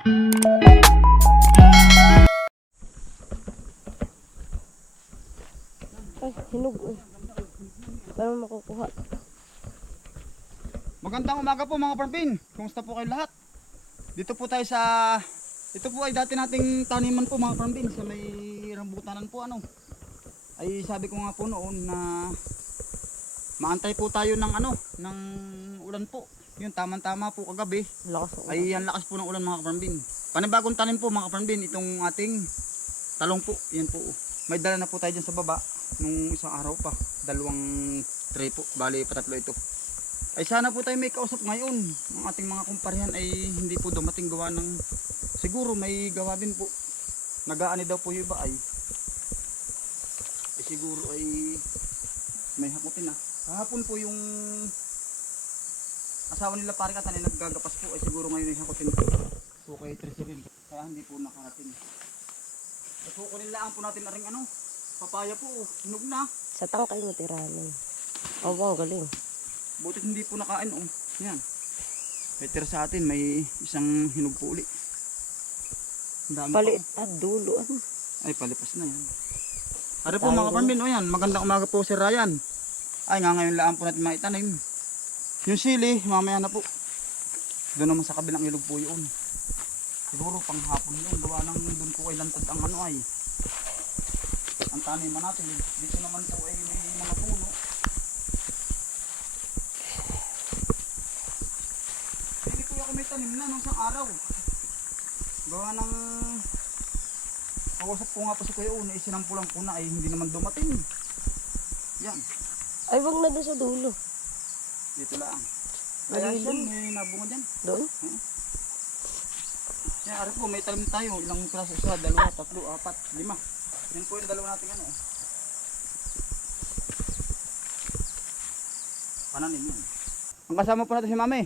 Ay, hinog. eh. Paano makukuha? Magandang umaga po mga parpin. Kumusta po kayo lahat? Dito po tayo sa... Ito po ay dati nating taniman po mga parpin sa may rambutanan po ano. Ay sabi ko nga po noon na maantay po tayo ng ano, ng ulan po. Yun, tamang-tama po kagabi. Lakas ako. Ay ang lakas po ng ulan mga kaparambin. Panibagong tanim po mga kaparambin, itong ating talong po. Yan po. May dala na po tayo dyan sa baba nung isang araw pa. Dalawang tray po. Bali, patatlo ito. Ay sana po tayo may kausap ngayon. Ang ating mga kumparihan ay hindi po dumating gawa ng siguro may gawa din po. Nagaani daw po yung iba ay ay siguro ay may hakutin na. Kahapon po yung asawa nila pare katan ay naggagapas po ay siguro ngayon ay hakutin po. Po kay Tresilin. Kaya hindi po nakarating. Ay po kunin lang po natin na ring ano. Papaya po, oh. hinog na. Sa tangkay mo tiranin. Oh, wow, galing. Butit hindi po nakain oh. Yan. May tira sa atin, may isang hinog po uli. Dami Palit po. at dulo. Ano? Ay, palipas na yan. Ari po mga kaparmin, o yan. Magandang umaga po si Ryan. Ay, nga ngayon lang po natin maitanim. Yung sili, mamaya na po. Doon naman sa kabilang ilog po yun. Siguro pang hapon yun. Gawa ng doon po ay lantad ang ano ay. Ang taniman natin. Dito naman po ay may mga puno. Hindi po ako may tanim na nung isang araw. Gawa ng Kausap ko nga po si Kuya Una, isinampulang ko na ay hindi naman dumating. Yan, Ay, wag na doon sa dulo. Dito lang. Kaya siya, may nabunga dyan. Doon? Yan, ari po, may talim tayo. Ilang klaso? Isa, dalawa, tatlo, apat, lima. Yan po yung dalawa natin ano. oh. Pananim yan. Ang kasama po natin si Mami.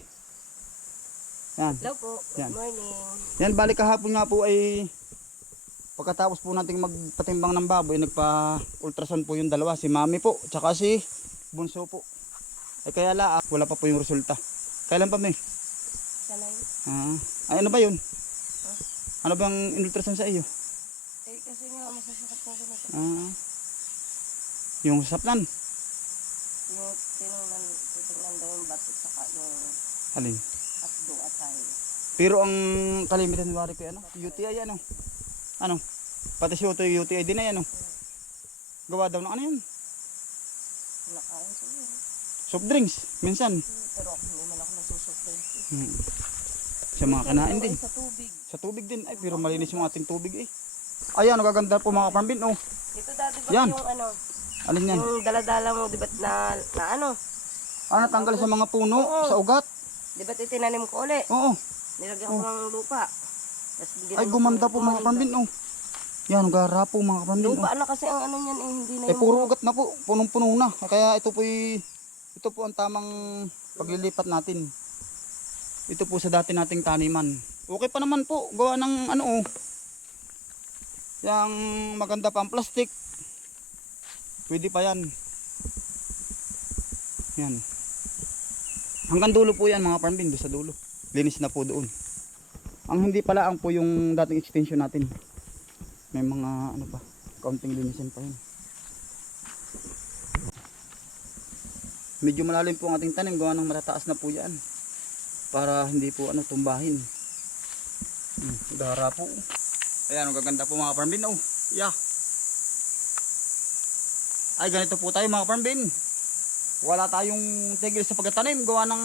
Yan. Hello po. Good Yan. morning. Yan, balik kahapon nga po ay pagkatapos po nating magpatimbang ng baboy, nagpa-ultrasound po yung dalawa, si Mami po, tsaka si Bunso po. Ay kaya la, ah, wala pa po yung resulta. Kailan pa may? Sanay. Ah, ay ano ba yun? Ano bang ultrasound sa iyo? Eh, kasi nga, masasakit na ganito. Ah, yung saplan. Yung tinungnan, titingnan daw yung bato saka yung Alin? atdo atay. Pero ang kalimitan ni Wari ko ano? UTI ano? Ano? Pati si Uto yung UTI din ay ano? Gawa daw ng ano yun? Nakain siguro. Soft drinks, minsan. Pero ako hindi man ako nagsusupply. Hmm. Sa mga kanain din. Sa tubig. Sa tubig din. Ay, pero malinis yung ating tubig eh. Ayan, nagaganda po mga kapambin. Oh, Ito dati ba Yan. yung ano, alin yan? yung daladala mo, di ba na, na ano, Ah, natanggal sa mga puno, Oo. sa ugat. di ba titinanim ko uli? Oo. Nilagyan ko ng lupa. Ay, gumanda po mga kapambin. Oh. Yan, gara po mga kapambin. Oh. Lupa na kasi ang ano niyan eh, hindi na Eh, yung puro ugat na po. Punong-puno na. Kaya ito po ito po ang tamang paglilipat natin. Ito po sa dati nating taniman. Okay pa naman po. Gawa ng ano oh. Yang maganda pa ang plastic. Pwede pa yan. Yan. Hanggang dulo po yan mga farmbin. Doon sa dulo. Linis na po doon. Ang hindi pala ang po yung dating extension natin. May mga ano pa. Kaunting linisin pa yun. Medyo malalim po ang ating tanim. Gawa ng matataas na po yan. Para hindi po ano tumbahin. Hmm, dara po. Ayan, ang gaganda po mga farmbin. Oh, yeah. Ay, ganito po tayo mga farmbin. Wala tayong tigil sa pagtatanim. Gawa ng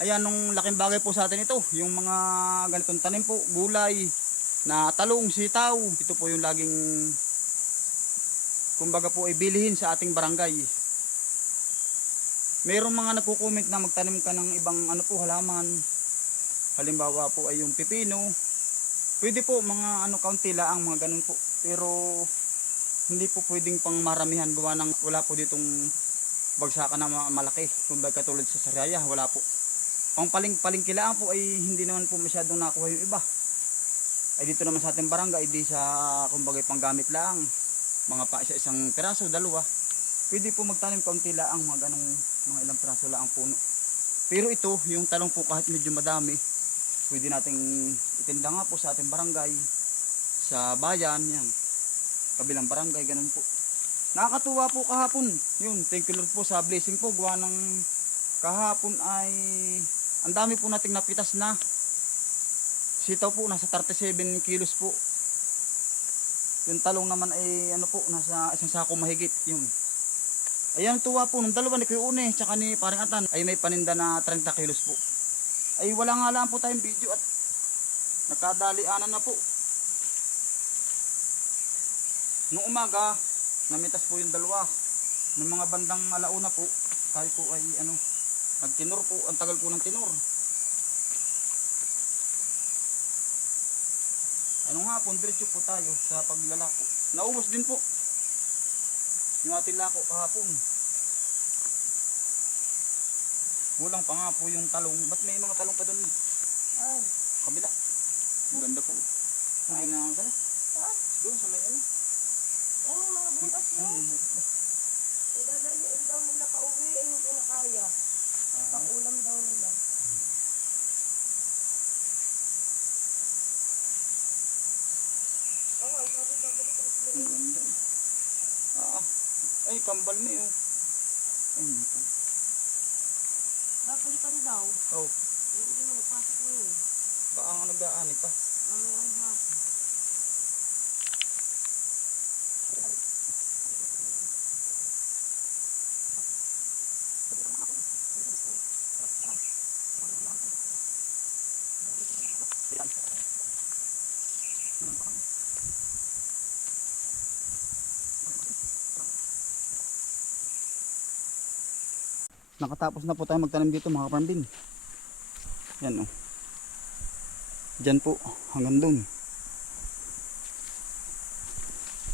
Ayan, nung laking bagay po sa atin ito. Yung mga ganitong tanim po. Gulay, na talong, sitaw. Ito po yung laging kumbaga po ay bilihin sa ating barangay. Mayroong mga nagko-comment na magtanim ka ng ibang ano po halaman. Halimbawa po ay yung pipino. Pwede po mga ano kaunti lang mga ganun po. Pero hindi po pwedeng pang maramihan gawa ng wala po ditong bagsakan na ma- malaki. Kumbaga katulad sa Sariaya, wala po. Pang paling palingkilaan po ay hindi naman po masyadong nakuha yung iba ay dito naman sa ating barangay di sa kumbaga panggamit lang mga pa isa isang piraso dalawa pwede po magtanim kaunti lang mga ganong mga ilang piraso lang ang puno pero ito yung talong po kahit medyo madami Pwede nating itinda nga po sa ating barangay, sa bayan, yan. Kabilang barangay, ganun po. Nakakatuwa po kahapon. Yun, thank you Lord po sa blessing po. Gawa ng kahapon ay ang dami po nating napitas na sitaw po nasa 37 kilos po yung talong naman ay ano po nasa isang sako mahigit yun ayan tuwa po. Nung dalawa ni Kuya Une tsaka ni Paring Atan ay may paninda na 30 kilos po. Ay wala nga lang po tayong video at nagkadalianan na po. Nung umaga namitas po yung dalawa. Ng mga bandang alauna po tayo po ay ano nagtinor po. Ang tagal po ng tinor. Ano nga po diretso po tayo sa paglalako naubos din po yung ating lako kahapon. Kulang pa nga po yung talong. Ba't may mga talong pa doon Ay, kabila. Ang ganda po. Hindi na dala saan? doon sa may ano? Ay, yung mga butas yun. may. Idadaliin daw nila pa uwi, eh, hindi na kaya. Pang ulam daw nila. Ang ang ang ganda ah ay kambal na yun ay hindi po Babalikan daw. oh Hindi na magpasok ngayon. baka nga nag-aani pa Mamaya ang hapon. Nakatapos na po tayo magtanim dito mga kaparambin. Yan o. Diyan po, hanggang dun.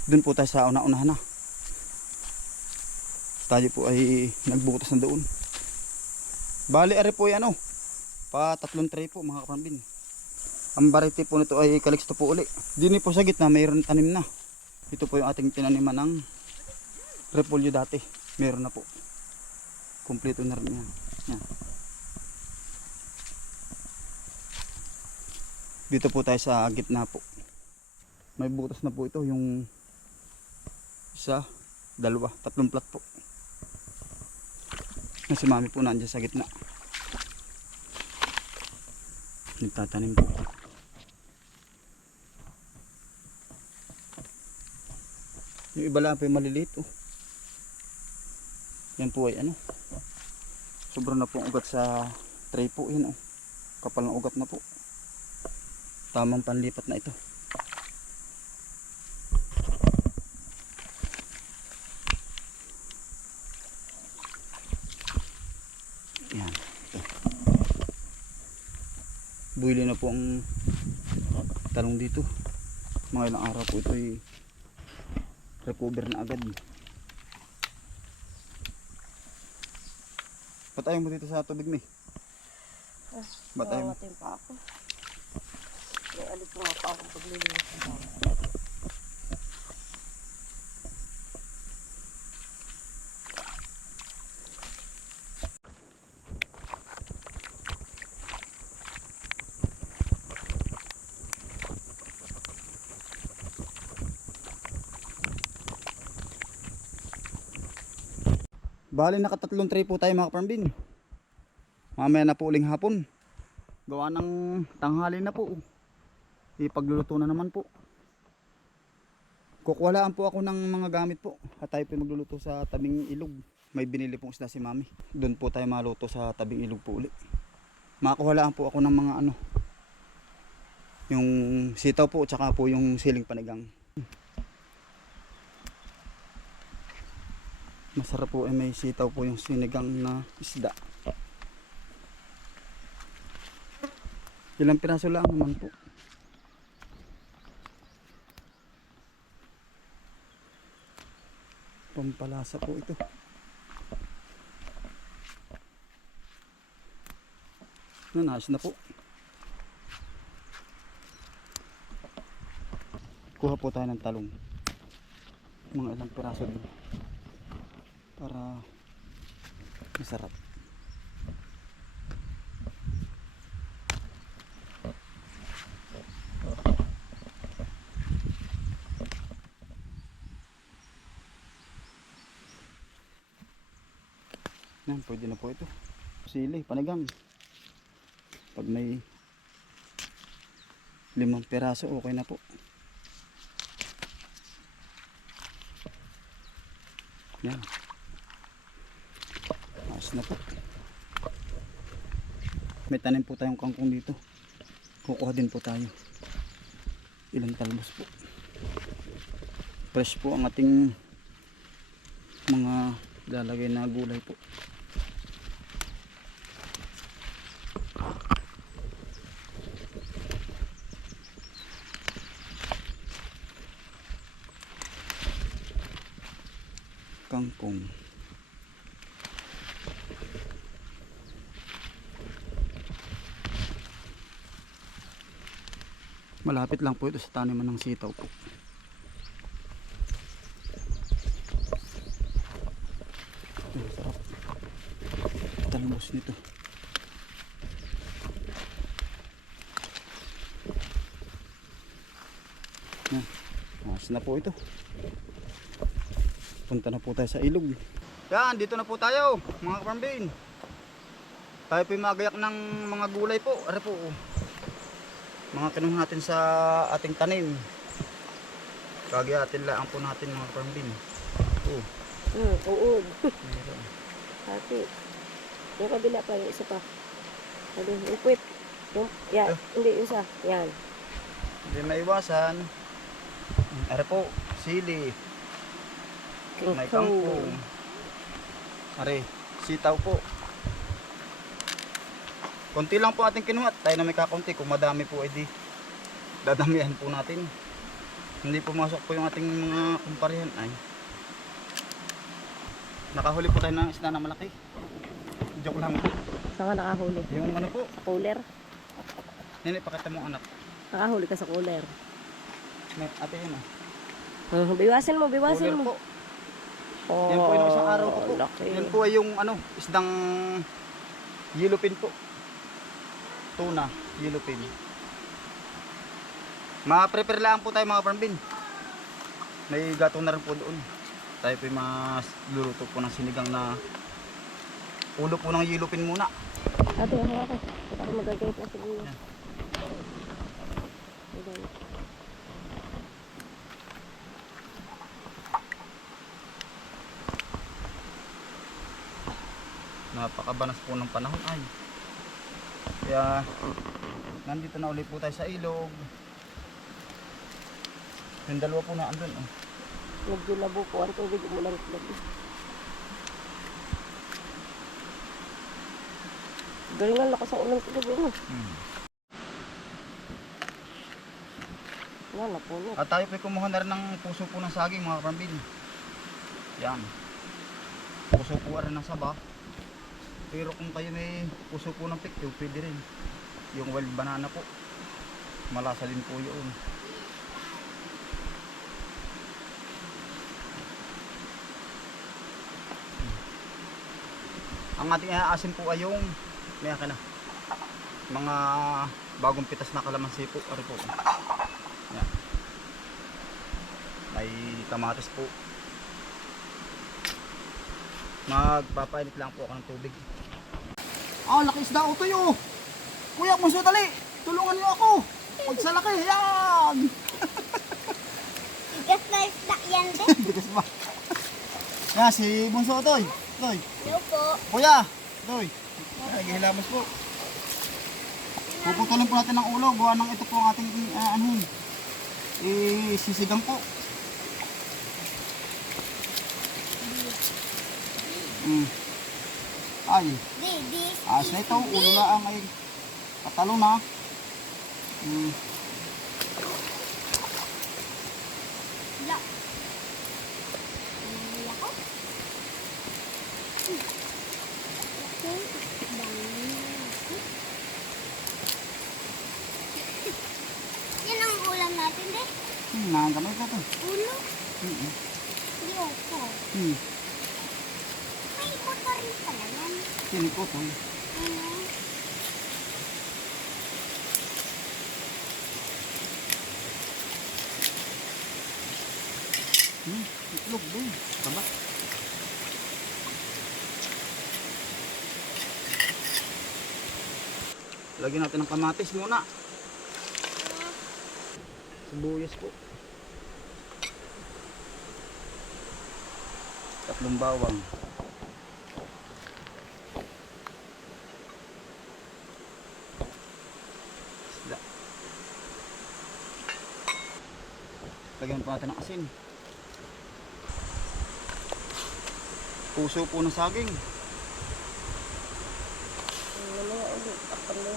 Dun po tayo sa una-unahan na. Tayo po ay nagbutas na doon. Bali, ari po yan o. Pa tatlong tray po mga kaparambin. Ang variety po nito ay kaliksto po uli. Dini po sa gitna mayroon tanim na. Ito po yung ating tinaniman ng repolyo dati. Meron na po kumpleto na rin yan. yan. Dito po tayo sa gitna po. May butas na po ito yung isa, dalawa, tatlong plat po. Na si mami po nandiyan sa gitna. Nagtatanim po. Yung iba lang po yung maliliit oh. Yan po ay ano. Sobrang na po ugat sa tray po yun oh. Kapal ng ugat na po. Tamang panlipat na ito. Yan. Ito. Buili na po ang talong dito. Mga ilang araw po ito recover na agad. Patayin mo dito sa tubig mi. Ah, Batay mo. Nangangatin pa ako. May alit nga pa ako paglilinis Bali nakatatlong tray po tayo mga kaparambin. Mamaya na po uling hapon. Gawa ng tanghali na po. Ipagluluto na naman po. Kukuwalaan po ako ng mga gamit po. At tayo po magluluto sa tabing ilog. May binili pong isda si mami. Doon po tayo maluto sa tabing ilog po uli. Makakuwalaan po ako ng mga ano. Yung sitaw po tsaka po yung siling panigang. Masarap po ay may sitaw po yung sinigang na isda. Ilang piraso lang naman po. Pampalasa po ito. Nanas na po. Kuha po tayo ng talong. Mga ilang piraso din para masarap Yan, pwede na po ito. Sili, panigang. Pag may limang piraso, okay na po. Yan. Ayos na po. May tanim po tayong kangkong dito. Kukuha din po tayo. Ilang talbos po. Fresh po ang ating mga lalagay na gulay po. Kangkong. Malapit lang po ito sa taniman ng sitaw po. Sarap. Talbos nito. Yan. Ayos na po ito. Punta na po tayo sa ilog. Yan, dito na po tayo, mga kapambin. Tayo po yung ng mga gulay po. Are po. Mga kinuha natin sa ating tanim. Kagayatin lang po natin mga kapambin. Oh, Hmm, oo. meron. Hati. Yung kabila pa, yung isa pa. Ano, yung puwit. Yung, yan, hindi, yung isa. Yan. Hindi maiwasan. Are po, sili, may kangkong. Are, sitaw po. Konti lang po ating kinuha. Tayo na may kakunti. Kung madami po, edi dadamihan po natin. Hindi pumasok po yung ating mga kumparihan. Ay. Nakahuli po tayo ng isda na malaki. Joke lang. Saan ka nakahuli? Yung ano po, Sa cooler? nini, pakita mo anak. Nakahuli ka sa cooler. May- Ate yun ah. Hmm, biwasin mo, biwasin Cooler mo. po. Yan po yung isang araw ko po. Oh, laki. Yan po ay yung ano, isdang yellowfin po. Tuna, yellowfin. Ma-prepare lang po tayo mga parmbin. May gato na rin po doon. Tayo po yung luluto po ng sinigang na ulo po ng yellowfin muna. Ate, ka. Para magagay pa siguro. Ayan. Napakabanas po ng panahon ay. Kaya nandito na ulit po tayo sa ilog. Yung dalawa po na andun. Oh. Medyo labo po ang tubig umulan gabi. Galing ang lakas ang ulan gabi mo. Hmm. Wala na po no. At tayo po kumuha na rin ng puso po ng saging mga kapambin. Yan. Puso po rin ng saba. Pero kung kayo may puso po ng pikyo, pwede rin. Yung wild banana po. Malasa din po yun. Ang ating aasin po ay yung may na. Mga bagong pitas na kalamansi po. Ari po. Yan. May kamatis po. Magpapainit lang po ako ng tubig. Ah, laki isda o tuyo. Kuya, bunso dali. Tulungan niyo ako. Pag sa laki, yan. Tigas na isda yan din. Bigas ba? Yan, si Bunso Toy. Toy. Hello po. Kuya. Toy. Ay, gihilamos po. Puputulin po natin ng ulo. Gawa ng ito po ang ating uh, ano yun. Eh, sisigang po. Mm. Ay, ayos na ito. Ulo lang ay katalo na. Mm. Hindi. Yan ang ulam natin, de. Hmm, nakakamay ko ito. Ulo. Mm Di ako. Hmm. Sini ko kung. Hmm, itlog doon. Taba. Lagyan natin ng kamatis muna. Sibuyas po. Tatlong bawang. Lagyan pa natin ng asin. Puso po ng saging. Na ulit. Takpan na.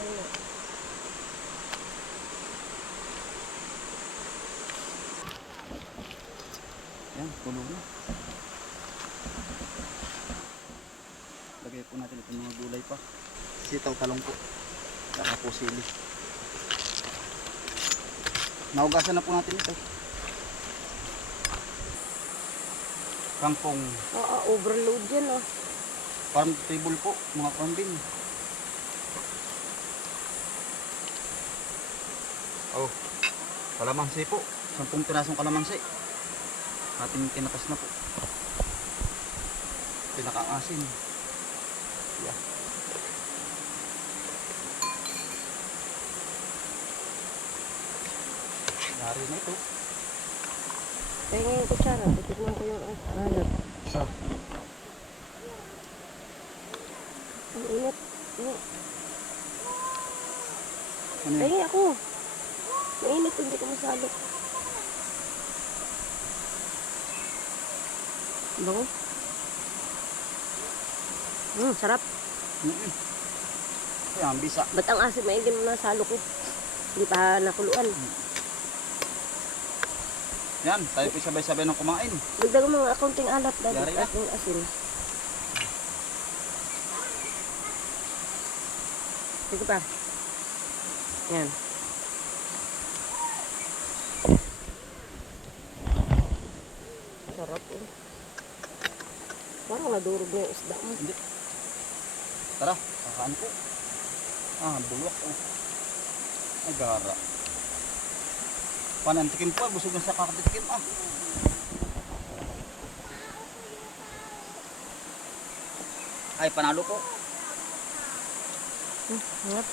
Yan, tulog na. Lagay po natin itong mga gulay pa. Sitaw talong po. Saka po sili. Naugasan na po natin ito. Kangkong Ah, ah, overload yan ah. farm table po, mga kambing. Oh, kalamansi po. Sampung pirasong kalamansi. Ating kinatas na po. Pinakaasin. Yeah. Dari na ito. Kaya ngayon kutsara. Titignan ko yung ah, alat. Sa Ang init. Ano? ano yan? Kaya ako. Mainit hindi ko masalo. Bango. Hmm, sarap. Mm-mm. Ayan, bisa. Ba't ang asim ay hindi mo nasalo ko? Hindi pa nakuluan. Yan, tayo po sabay-sabay ng kumain. Dagdag mo mga akaunting alat dahil Yari ating asin. Sige pa. Yan. Sarap eh. Parang nadurog na yung isda mo. Tara, kakaan po. Ah, bulwak oh. Ay, gara. Panantikim po, busog na sa kakatikim ah. Ay, panalo po. Hmm, hangat.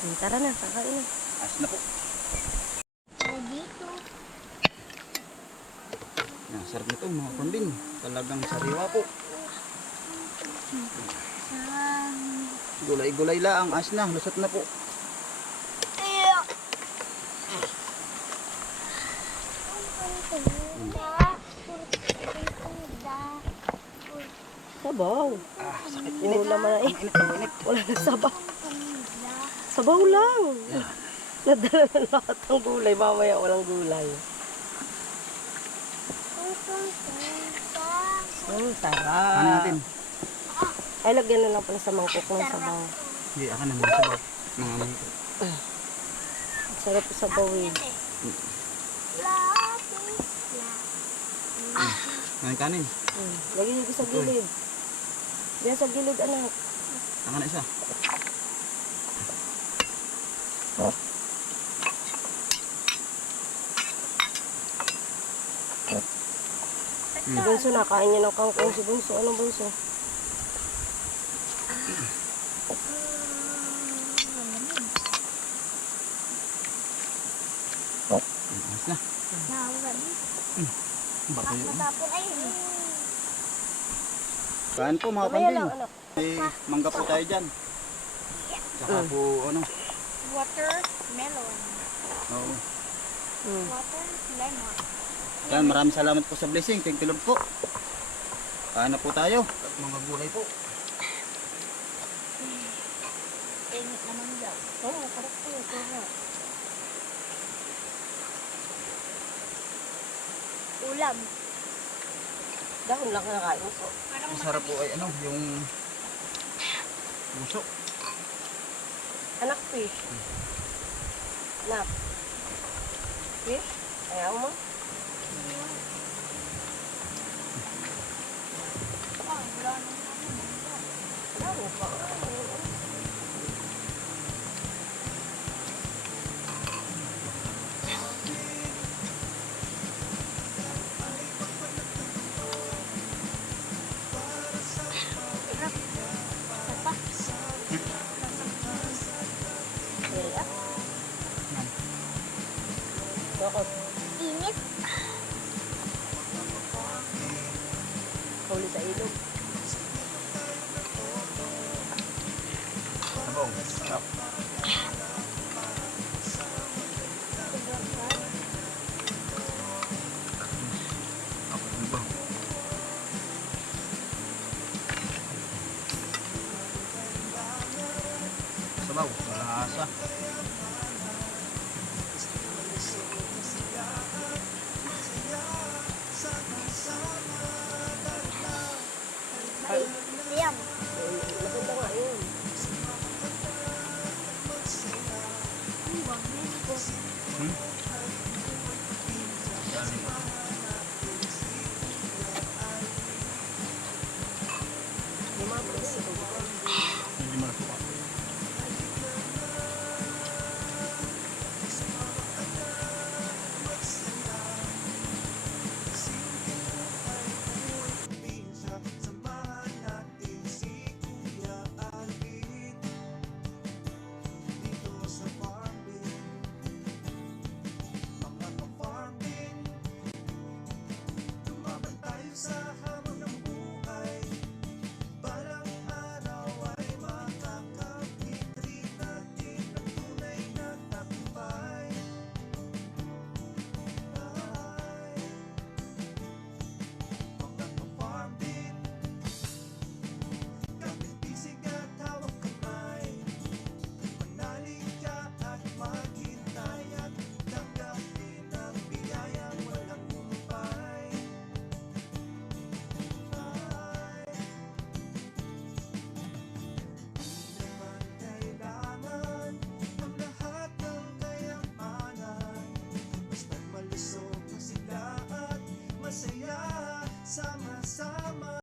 Hmm, Tara na, kakain na. As na po. Yan, sarap nito mga kunding. Talagang sariwa po. Gulay-gulay lang, as na, lusot na po. Iyo. Sabaw. Ah, sakit Puro init. Laman na eh. Ang ang. Wala na sabaw. Sabaw lang. Nadala na lahat ng gulay. Mamaya walang gulay. Hmm, sarap. Ano natin? Ay, lagyan na lang pala sa mangkok ng sabaw. Hindi, ako na mga sabaw. Mga mga Sarap sa sabaw eh. Ngayon kanin. Hmm. Lagyan nyo sa gilid. Diyan sa gilid, anak. Saka na isa. Si Bunso, nakain niya ng kangkong si Bunso. Anong Bunso? Ayos na. Bato yun. Matapon ay Kain po mga kambing. May mangga po tayo dyan. Saka Mm. po ano. watermelon. Oo. Hmm. Water lemon. Yan, maraming salamat po sa blessing. Thank you Lord po. Kain na po tayo. At mga gulay po. Init naman daw. Oo, oh, sarap po. Ulam. Dahon lang kinakain ko. Masarap po ay ano, yung puso. Anak fish. Anak. Fish? Ayaw mo? Ayaw mo pa. Dapat. Hmm?